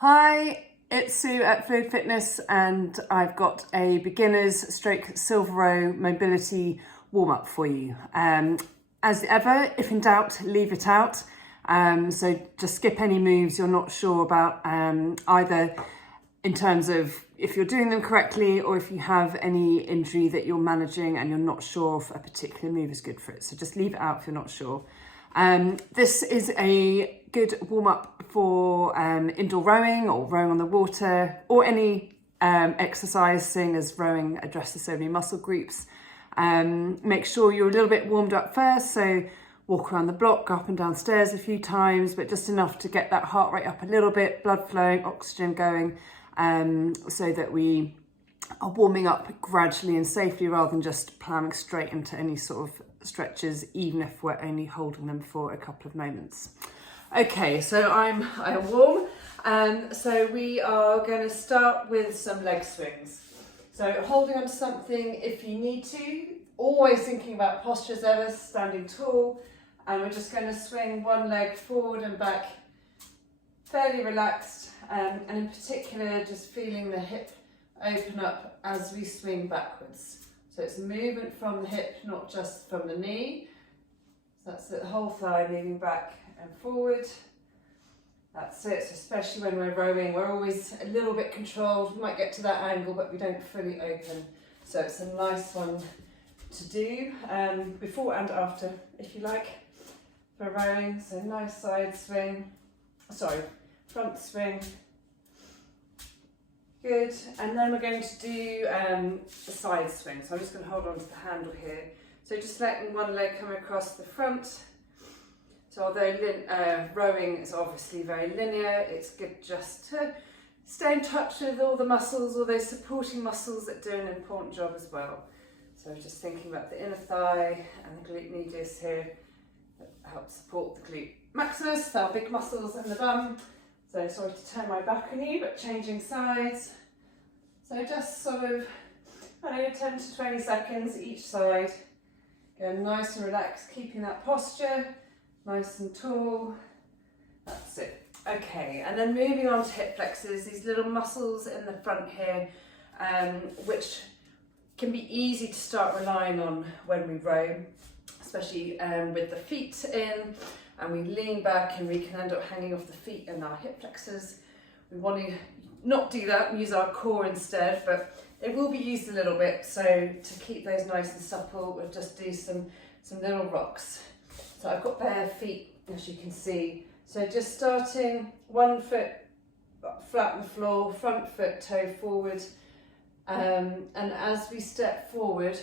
Hi, it's Sue at Fluid Fitness and I've got a beginner's stroke SilverRow mobility warm-up for you. As ever, if in doubt, leave it out. So just skip any moves you're not sure about, either in terms of if you're doing them correctly or if you have any injury that you're managing and you're not sure if a particular move is good for it. So just leave it out if you're not sure. This is a good warm-up for indoor rowing or rowing on the water or any exercise, seeing as rowing addresses so many muscle groups. Make sure you're a little bit warmed up first, so walk around the block, go up and down stairs a few times, but just enough to get that heart rate up a little bit, blood flowing, oxygen going, so that we are warming up gradually and safely rather than just plowing straight into any sort of stretches, even if we're only holding them for a couple of moments. Okay, so I'm warm, so we are going to start with some leg swings. So holding on to something if you need to, always thinking about posture as ever, standing tall, and we're just going to swing one leg forward and back, fairly relaxed, and in particular just feeling the hip open up as we swing backwards. So it's movement from the hip, not just from the knee. So that's the whole thigh moving back and forward. That's it, so especially when we're rowing, we're always a little bit controlled. We might get to that angle, but we don't fully open. So it's a nice one to do before and after, if you like, for rowing. So nice side swing, front swing. Good, and then we're going to do the side swing. So I'm just going to hold on to the handle here. So just letting one leg come across the front. So although rowing is obviously very linear, it's good just to stay in touch with all the muscles, all those supporting muscles that do an important job as well. So just thinking about the inner thigh and the glute medius here that help support the glute maximus, our big muscles in the bum. So sorry to turn my back on you, but changing sides. So just sort of, 10 to 20 seconds each side. Go nice and relaxed, keeping that posture nice and tall. That's it. Okay, and then moving on to hip flexors, these little muscles in the front here, which can be easy to start relying on when we row, especially with the feet in, and we lean back and we can end up hanging off the feet and our hip flexors. We want to not do that, use our core instead, but they will be used a little bit. So to keep those nice and supple, we'll just do some little rocks. So I've got bare feet, as you can see. So just starting one foot flat on the floor, front foot toe forward. And as we step forward,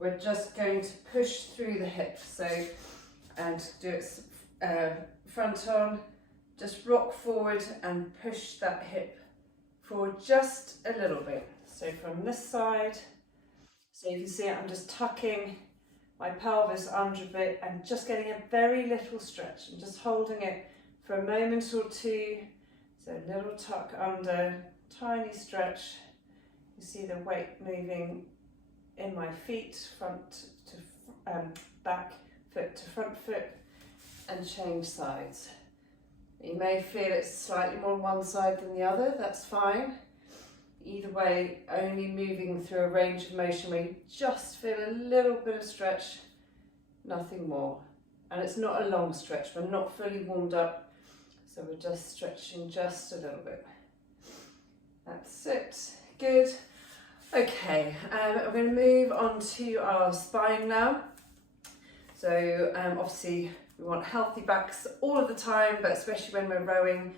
we're just going to push through the hip. So, and do it front on, just rock forward and push that hip forward just a little bit. So from this side, so you can see I'm just tucking my pelvis under a bit and just getting a very little stretch and just holding it for a moment or two. So a little tuck under, tiny stretch. You see the weight moving in my feet, front to back, foot to front foot, and change sides. You may feel it's slightly more on one side than the other, that's fine. Either way, only moving through a range of motion where you just feel a little bit of stretch, nothing more. And it's not a long stretch, we're not fully warmed up, so we're just stretching just a little bit. That's it, good. Okay, we're going to move on to our spine now. So obviously we want healthy backs all of the time, but especially when we're rowing.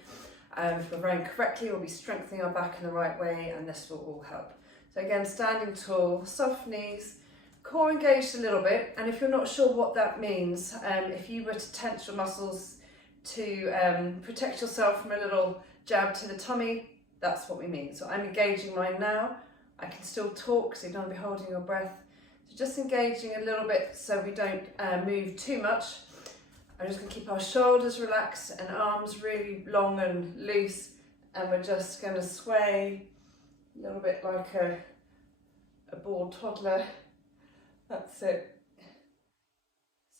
If we're rowing correctly, we'll be strengthening our back in the right way, and this will all help. So again, standing tall, soft knees, core engaged a little bit, and if you're not sure what that means, if you were to tense your muscles to protect yourself from a little jab to the tummy, that's what we mean. So I'm engaging mine now. I can still talk, so you don't want to be holding your breath. So just engaging a little bit so we don't move too much. I'm just going to keep our shoulders relaxed and arms really long and loose, and we're just going to sway a little bit like a bored toddler. That's it.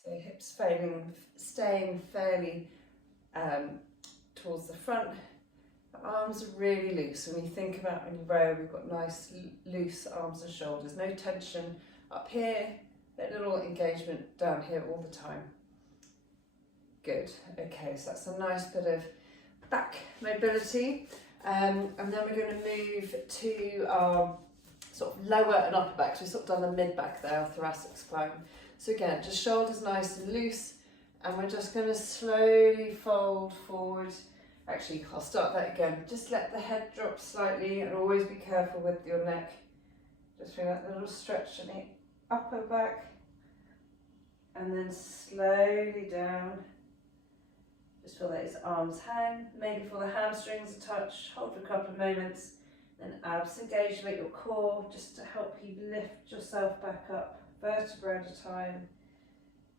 So hips staying fairly towards the front, The arms are really loose. When you think about when you row, we've got nice loose arms and shoulders, no tension up here, that little engagement down here all the time. Good. Okay, so that's a nice bit of back mobility. And then we're going to move to our sort of lower and upper back. So we've sort of done the mid back there, our thoracic spine. So again, just shoulders nice and loose, and we're just going to slowly fold forward. Actually, I'll start that again. Just let the head drop slightly, and always be careful with your neck. Just feel that little stretch in the upper back, and then slowly down. Just feel that his arms hang, maybe feel the hamstrings a touch, hold for a couple of moments, then abs engage with your core just to help you lift yourself back up, vertebra at a time.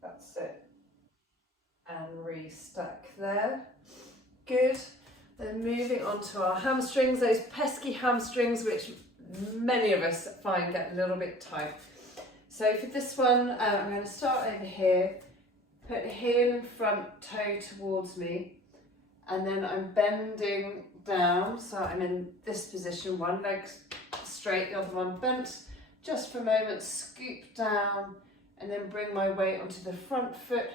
That's it. And restack there. Good. Then moving on to our hamstrings, those pesky hamstrings which many of us find get a little bit tight. So for this one, I'm going to start over here. Put heel in front, toe towards me, and then I'm bending down, so I'm in this position, one leg straight, the other one bent, just for a moment, scoop down, and then bring my weight onto the front foot,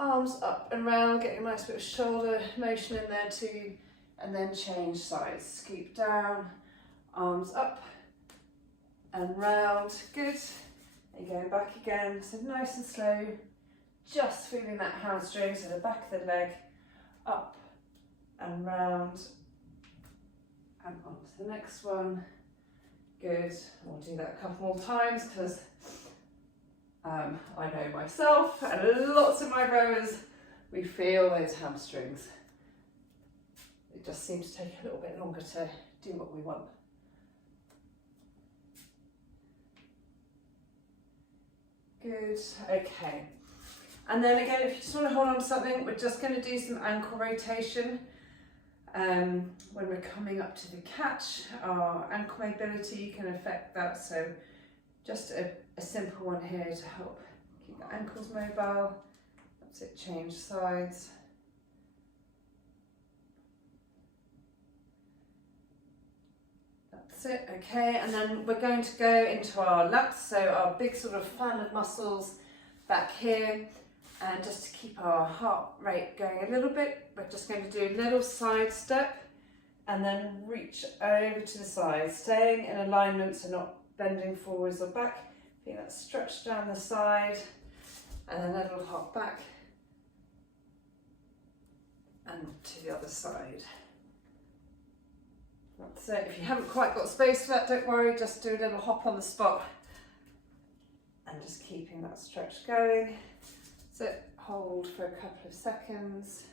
arms up and round, getting a nice bit of shoulder motion in there too, and then change sides, scoop down, arms up and round, good, and going back again, so nice and slow. Just feeling that hamstring, so the back of the leg, up and round, and on to the next one. Good. I'll do that a couple more times because I know myself and lots of my rowers, we feel those hamstrings. It just seems to take a little bit longer to do what we want. Good. Okay. And then again, if you just want to hold on to something, we're just going to do some ankle rotation. When we're coming up to the catch, our ankle mobility can affect that. So just a simple one here to help keep the ankles mobile. That's it, change sides. That's it, okay. And then we're going to go into our lats, so our big sort of fannered muscles back here. And just to keep our heart rate going a little bit, we're just going to do a little side step and then reach over to the side, staying in alignment, so not bending forwards or back. Feel that stretch down the side, and then a little hop back and to the other side. That's it. If you haven't quite got space for that, don't worry, just do a little hop on the spot and just keeping that stretch going. So hold for a couple of seconds,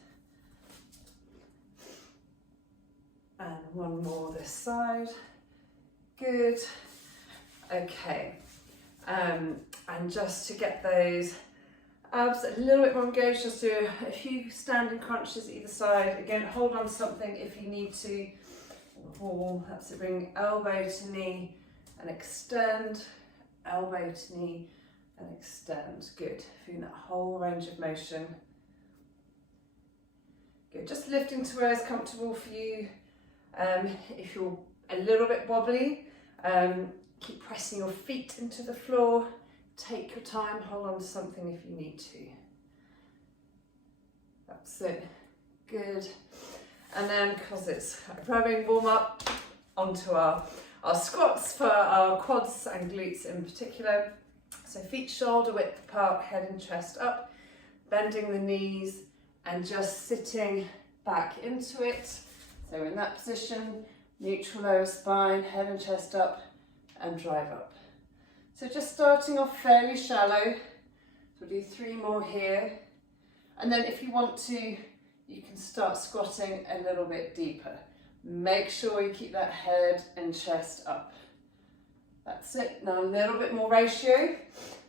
and one more this side. Good. Okay, and just to get those abs a little bit more engaged, just do a few standing crunches either side. Again, hold on to something if you need to. Wall. That's it. Bring elbow to knee and extend. Elbow to knee and extend. Good. Feeling that whole range of motion. Good. Just lifting to where it's comfortable for you. If you're a little bit wobbly, keep pressing your feet into the floor. Take your time. Hold on to something if you need to. That's it. Good. And then, because it's rowing warm up, onto our squats for our quads and glutes in particular. So feet shoulder width apart, head and chest up, bending the knees and just sitting back into it. So in that position, neutral lower spine, head and chest up and drive up. So just starting off fairly shallow. So we'll do 3 more here. And then if you want to, you can start squatting a little bit deeper. Make sure you keep that head and chest up. That's it. Now a little bit more ratio.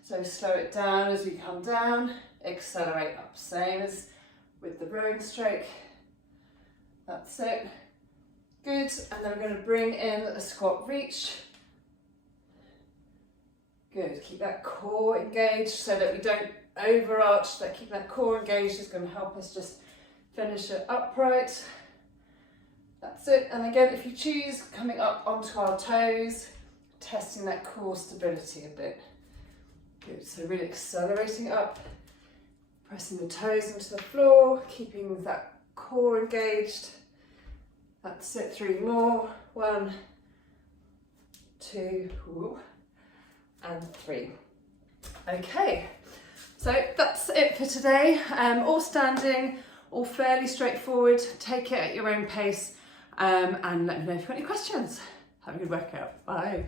So slow it down as we come down, accelerate up. Same as with the rowing stroke. That's it. Good. And then we're going to bring in a squat reach. Good. Keep that core engaged so that we don't overarch. That keeping that core engaged is going to help us just finish it upright. That's it. And again, if you choose, coming up onto our toes, testing that core stability a bit. Good, so really accelerating up, pressing the toes into the floor, keeping that core engaged. That's it, 3 more. 1, 2, and 3. Okay, so that's it for today. All standing, all fairly straightforward. Take it at your own pace, and let me know if you've got any questions. Have a good workout. Bye.